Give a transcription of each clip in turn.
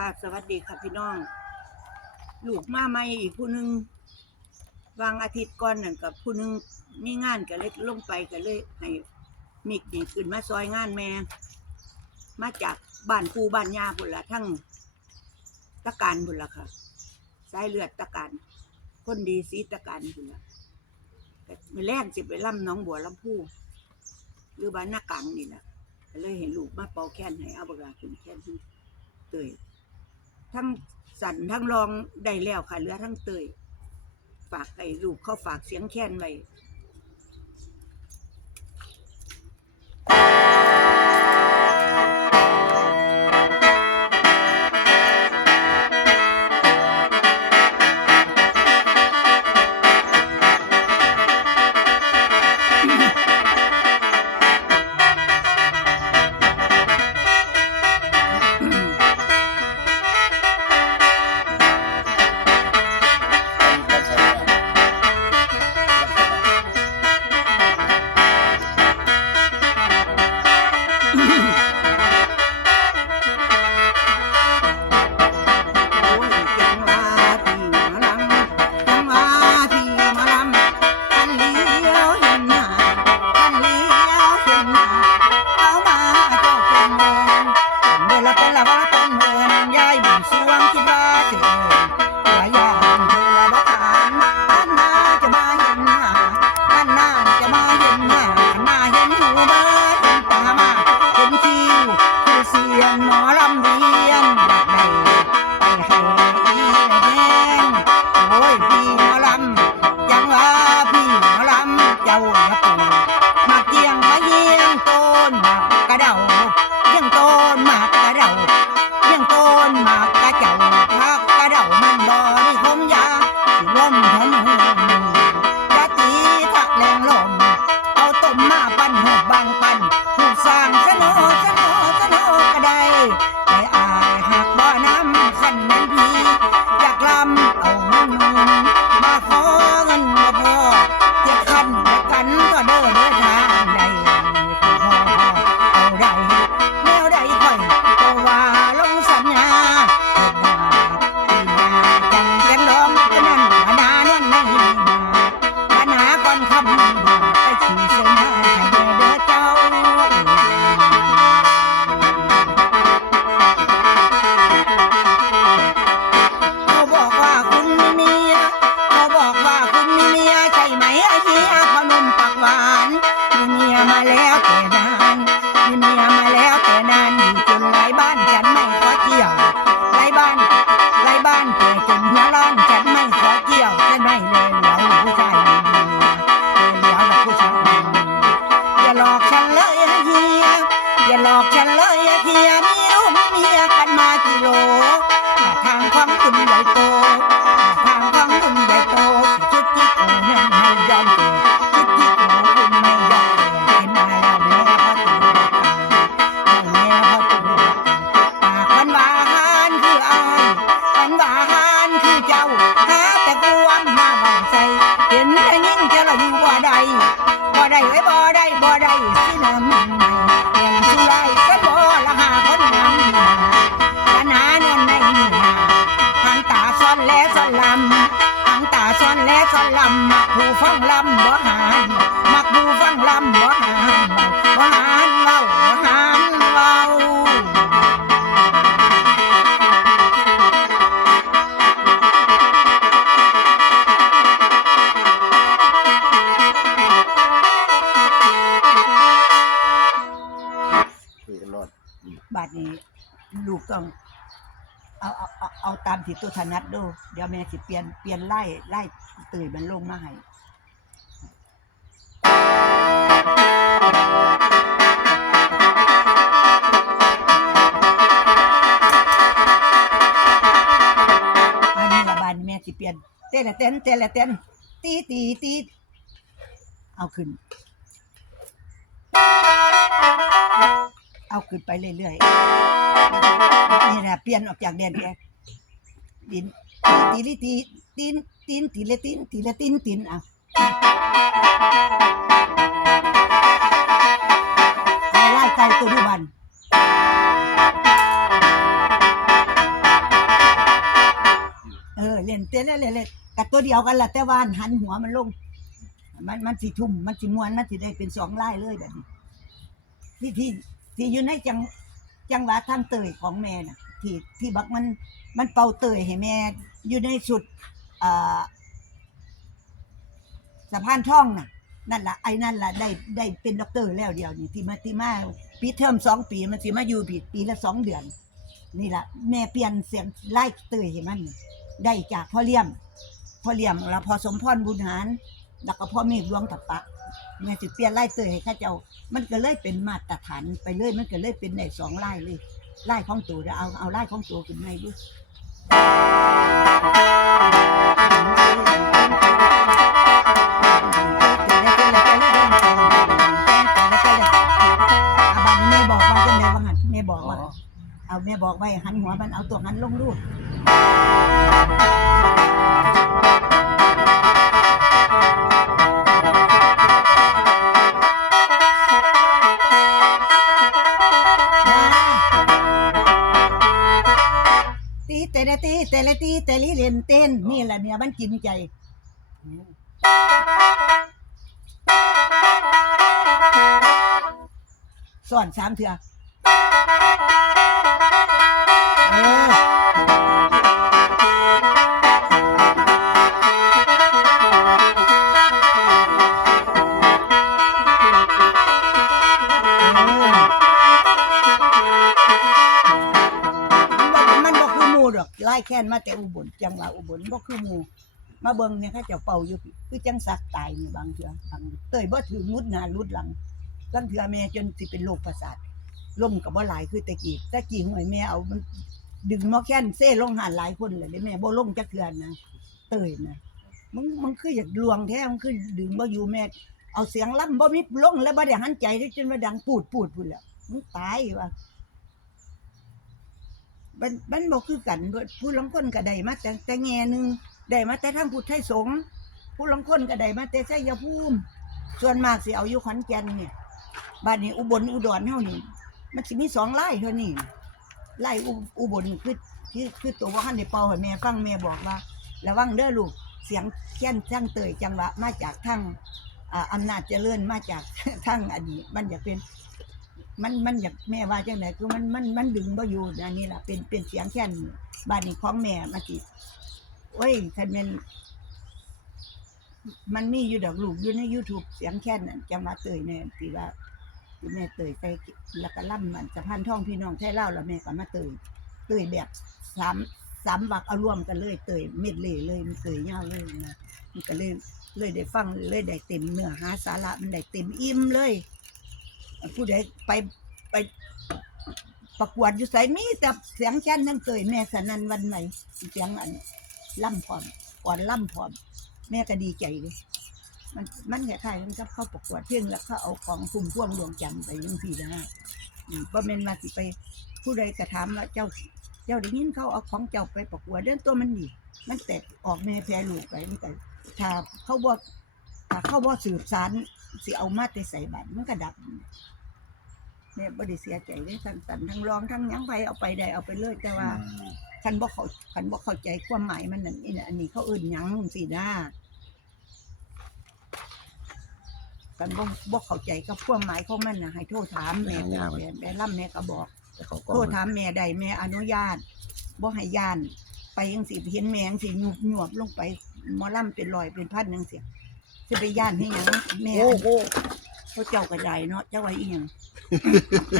ค่ะ สวัสดีค่ะพี่น้อง ลูกมาใหม่อีกผู้หนึงวางอาทิตย์ก่อนนั่นกับผู้หนึงมีงานก็เลยลงไปก็เลยให้มิกนี่ขึ้นมาซอยงานแม่ มาจากบ้านปูบ้านยาพุ่นละทั้งตะการพุ่นละค่ะสายเลือดตะการคนดีสีตะการพุ่นละแต่มือแรกสิไปล่ำน้องบัวลำพูหรือบ้านหน้ากังนี่แหละก็เลยเห็นลูกมาเป่าแค้นให้เอาบกลาขึ้นแค้นเตย ทั้งสันทั้งรองได้แล้วค่ะเหลือทั้งเตยฝากไอ้ลูกเขาฝากเสียงแค้นไว้ำเจ้าอย่าปูม อนและซ้อนลำมักผู้ฟังลำบ่หานมักผู้ฟังลำบ่หานบ่หานเว้าบ่หานเว้ารอดบาดนี้ลูกต้อง เอาเอาเอาเอาตามที่ตัวถนัดดูเดี๋ยวแม่สิเปลี่ยนเปลี่ยนไล่ไล่ตื่นมันลงมาให้อันนี้ละบานแม่สิเปลี่ยนเต้นละเต้นเต้นละเต้นตีตีตีเอาขึ้น เอาขึ้นไปเรื่อยๆ นี่นะเปลี่ยนออกจากแดนแกดินตีลิตีตีนตีนตีละตีนตีละตีนตีนเอาไล่ไล่เก่าตัวดูบันเล่นเต้นเล่นเล่นกับตัวเดียวกันละแต่ว่าหันหัวมันลง มันมันสิทุ่มมันสิม้วนมันสิได้เป็นสองลายเลยแบบนี้ที่ที่ที่อยู่ในจัง จังหวะท่างเตยของแม่น่ะที่ที่บักมันมันเป่าเตยให้แม่อยู่ในสุดอ่าสะพานท่องน่ะนั่นละไอ้นั่นละได้ได้เป็นด็อกเตอร์แล้วเดียวนี่ที่มาที่มาปีเทอมสองปีมันสิมาอยู่ปีปีละสองเดือน นี่ละแม่เปลี่ยนเสียงไล่เตยให้มัน ได้จากพ่อเลี้ยมพ่อเลี้ยมแล้วพอสมพรบุญหารแล้วก็พ่อเมฆหลวงตับปะ แม่สิเปลี่ยนไล่เตยให้เข้าเจ้า มันก็เลยเป็นมาตรฐานไปเลยมันก็เลยเป็นได้สองไล่เลยไล่ของตัวเดี๋ยวเอาเอาไล่ของตัวขึ้นมาดูแม่บอกว่าจะแม่ว่าหันแม่บอกว่า เอาแม่บอกไว้หันหัวมันเอาตัวหันลงรูดะตีเตะตีเตะลิเล่นเต้นนี่แหละเนี่ยมันกินใจสอนสามเถื่อเออ มือเดอกไล่แค้นมาแต่อุบลจังหวะอุบลบ่คือหมูมาเบิ่งเนี่ยเขาเจ้าเป่าอยู่คือจังสักตายนี่บางเทื่อบางเตยบ่ถือมุดหน้ารุดหลังลางเทื่อแม่จนสิเป็นโรคประสาทล่มก็บ่หลายคือต่กี้ต่กี้หวยแม่เอามันดึงหมอแค้นเซ่ลงหานหลายคนเลยเด้แม่บ่ลงจักเทื่อนะเตยนะมึงมึงคืออยากลวงแท้มึงคือดึงบ่อยู่แม่เอาเสียงล่ำบ่มีลงแล้วบ่ได้หันใจได้จนว่าดังปูดปูดพุ่นแล้วมึงตายว่ะ มันมันบอกคือกันเบิดผู้ลางคนก็ได้มาแต่แต่แง่หนึ่งได้มาแต่ทางพุทธไทยสงฆ์ผู้ลางคนก็ได้มาแต่ไสยภูมิส่วนมากสิเอาอยู่ขอนแก่นเนี่ยบ้านนี้อุบลอุดรเฮานี่มันสิมีสองไร่เท่านี้ไร่อุบลคือคือคือตัวว่าหันได้เป่าให้แม่ฟังแม่บอกว่าระวังเด้อลูกเสียงแค้นช่างเตยจังหวะมาจากทางอำนาจเจริญมาจากทางอดีตมันอยากเป็น มันมันอยากแม่ว่าจังไดคือมันมันมันดึงบ่อยู่อันนี้ล่ะเป็นเป็นเสียงแค่นบ้านนี้ของแม่มาสิโอ้ยคันแม่นมันมีอยู่ดอกลูกอยู่ใน YouTube เสียงแค่นนั่นจังหวัดเตยเนี่ยที่ว่าแม่เตยไปแล้วก็ล่ำมันสะพานท่องพี่น้องไทยเล่าแล้วแม่ก็มาเตยเตยแบบสามสามบักเอารวมกันเลยเตยเม็ดเลยเลยมันเตยยาวเลยนะมันก็เลยเลยได้ฟังเลยได้เต็มเนื้อหาสาระมันได้เต็มอิ่มเลย ผู้ใดไปไปประกวดอยู่ไสมีแต่เสียงแค้นทั้งเตยแม่สนันวันไหนเสียงอันล่ำพร้อมก่อนล่ำพร้อม แม่ก็ดีใจเลยมันมันคล้ายๆกันกับเข้าประกวดเพียงแล้วเขาเอาของพุ่มพวงดวงจันทร์ไปยังสี่นะอืมบ่แม่นมาสิไปผู้ใดกระทำแล้วเจ้า เจ้าได้ยินเขาเอาของเจ้าไปประกวดเรื่องตัวมันดี มันแตกออกแม่แพร่ลูกไปมันก็ถ้าเขาบ่ ถ้าเขาบ่สืบสารสิเอามาแต่ใส่บัตรมันก็ดับแม่บ่ได้เสียใจเลยทั้งตันทั้งรองทั้งหยังไปเอาไปได้เอาไปเลยแต่ว่าคันบ่เขาคันบ่เข้าใจความหมายมันนั่นนี่นะอันนี้เขาเอื่นหยังสินะคันบ่บ่เข้าใจกับความหมายของมันนะให้โทรถามแม่แม่แม่ล่ำแม่ก็บอกแต่เขาก็โทรถามแม่ใดแม่อนุญาตบ่ให้ย่าน ไปยังสิเห็นแมงสิหยุบหยวบลงไปหมอล่ำเป็นรอยเป็นพันยังสิ จะไปย่านให้หยังแม่โอ้โหเขาเจ้าก็ได้เนาะเจ้าไว้อีหยัง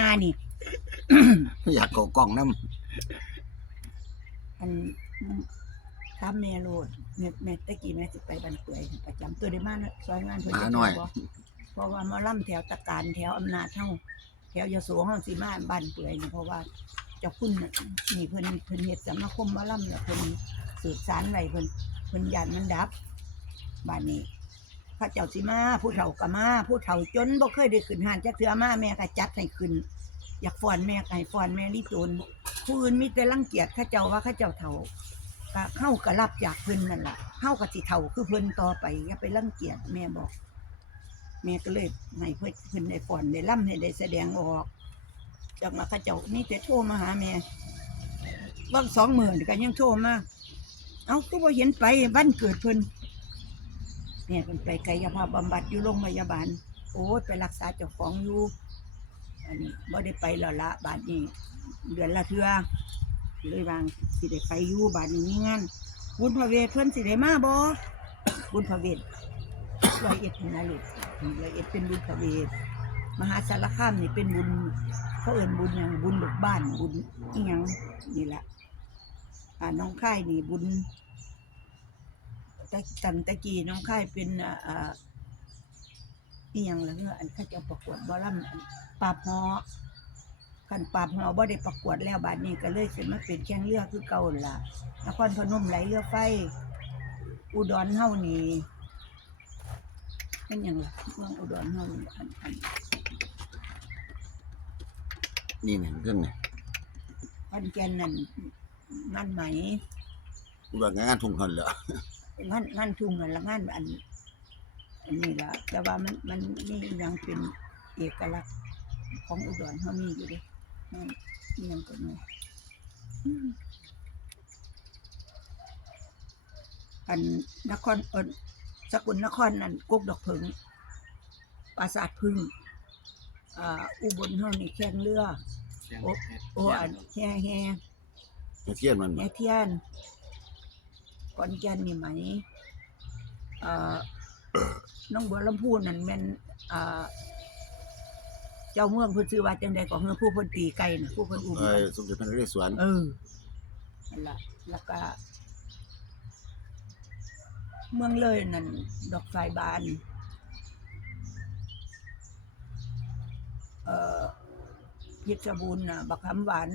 อานี่ อยากเขากล้องน้อันถามแม่โลดแม่แม่ตะกี้แม่สิไปบันเปื่อยประจำตัวได้มาเนาะซอยงานำเพิ่นหมาจะหน่อยบ่เพราะว่าหมาล่ำแถวตะการแถวอำนาจเฮาแถวยโสเฮาสิมาบ้านเปื่อยนี่เพราะว่าเจ้าคุณน่ะนี่เพิ่นเพิ่นเฮ็ดสมาคมหมาล่ำเนี่ยเพิ่นสืบสารไว้เพิ่นเพิ่นยานมันดับบ้านนี้ พระเจ้าสิมาผู้เฒ่าก็มาผู้เฒ่าจนบ่เคยได้ขึ้นหานจักเทื่อมาแม่ก็จัดให้ขึ้น อยากฟ้อนแม่ก็ให้ฟ้อนแม่ลิตูนผู้อื่นมีแต่รังเกียจข้าเจ้าว่าข้าเจ้าเฒ่าก็เฮาก็รับจากเพิ่นนั่นแหละเฮาก็สิเฒ่าคือเพิ่นต่อไปอย่าไปรังเกียจแม่บอก แม่ก็เลยให้เพิ่นเพิ่นได้ฟ้อนได้ร่ำให้ได้แสดงออกจากมาข้าเจ้านี่แต่โทรมาหาแม่ว่างสองหมื่นก็ยังโทรมาเอาก็บ่เห็นไปวันเกิดเพิ่น เนี่ยเพิ่นไปกายภาพบำบัดอยู่โรงพยาบาล โอ้ยไปรักษาเจ้าของอยู่อันนี้บ่ได้ไปแล้วละบาดนี้เดือนละเทื่อเลยวางสิได้ไปอยู่บาดนี้มีงานบุญพระเวทเพิ่นสิได้มาบ่บุญพระเวทร้อยเอ็ดนี่นะลูกร้อยเอ็ดเป็นบุญพระเวทมหาสารคามนี่เป็นบุญเขาเอิ้นบุญหยังบุญลูกบ้านบุญอีหยังนี่แหละอ่าน้องค่ายนี่บุญ แต่ตันตะกี้น้องค่ายเป็นอ่าอ่าอีหยังล่ะเงี้ยอันเขาจะประกวดบ่ล่ำปราบหอขันปราบหัวบ่ได้ประกวดแล้วบาดนี้ก็เลยสิมาเป็นแข่งเรือคือเก่าหั่นล่ะนครพนมไหลเรือไฟ อุดรเฮานี่เป็นหยังล่ะเมืองอุดรเฮานี่อันอันนี่เนี่ยเรื่องเนี่ยพันแกนนั่นงานไหมกูว่างานทุ่งคนเหรอ งานงานทุ่งนั่นละงานอันอันนี้ล่ะแต่ว่ามันมันนี่ยังเป็นเอกลักษณ์ของอุดรเฮามีอยู่เด้งานนี่ยังก็มีอืมอันนครเอินสกุลนครนั่นกกดอกผึ่งปราสาทพึ่งอ่าอุบลเฮานี่แข่งเรือ โอ้โอ้อันแฮ่แฮ่จะเทียนมันแฮ่เทียนก่ อนแก่นนี่ไหมอ่าน้องบัวลำพูนั่นแม่นอ่าเจ้าเมืองเพิ่นชื่อว่าจังใดก็เฮือผู้เพิ่นตีไก่น่ะผู้เพิ่นอุ้มเอ้ไก่ยสมเด็จพระนเรศวรเออนั่นล่ะแล้วก็ เมืองเลยนั่นดอกสายบาน เอ่อเพชรบูรณ์น่ะบักคำหวาน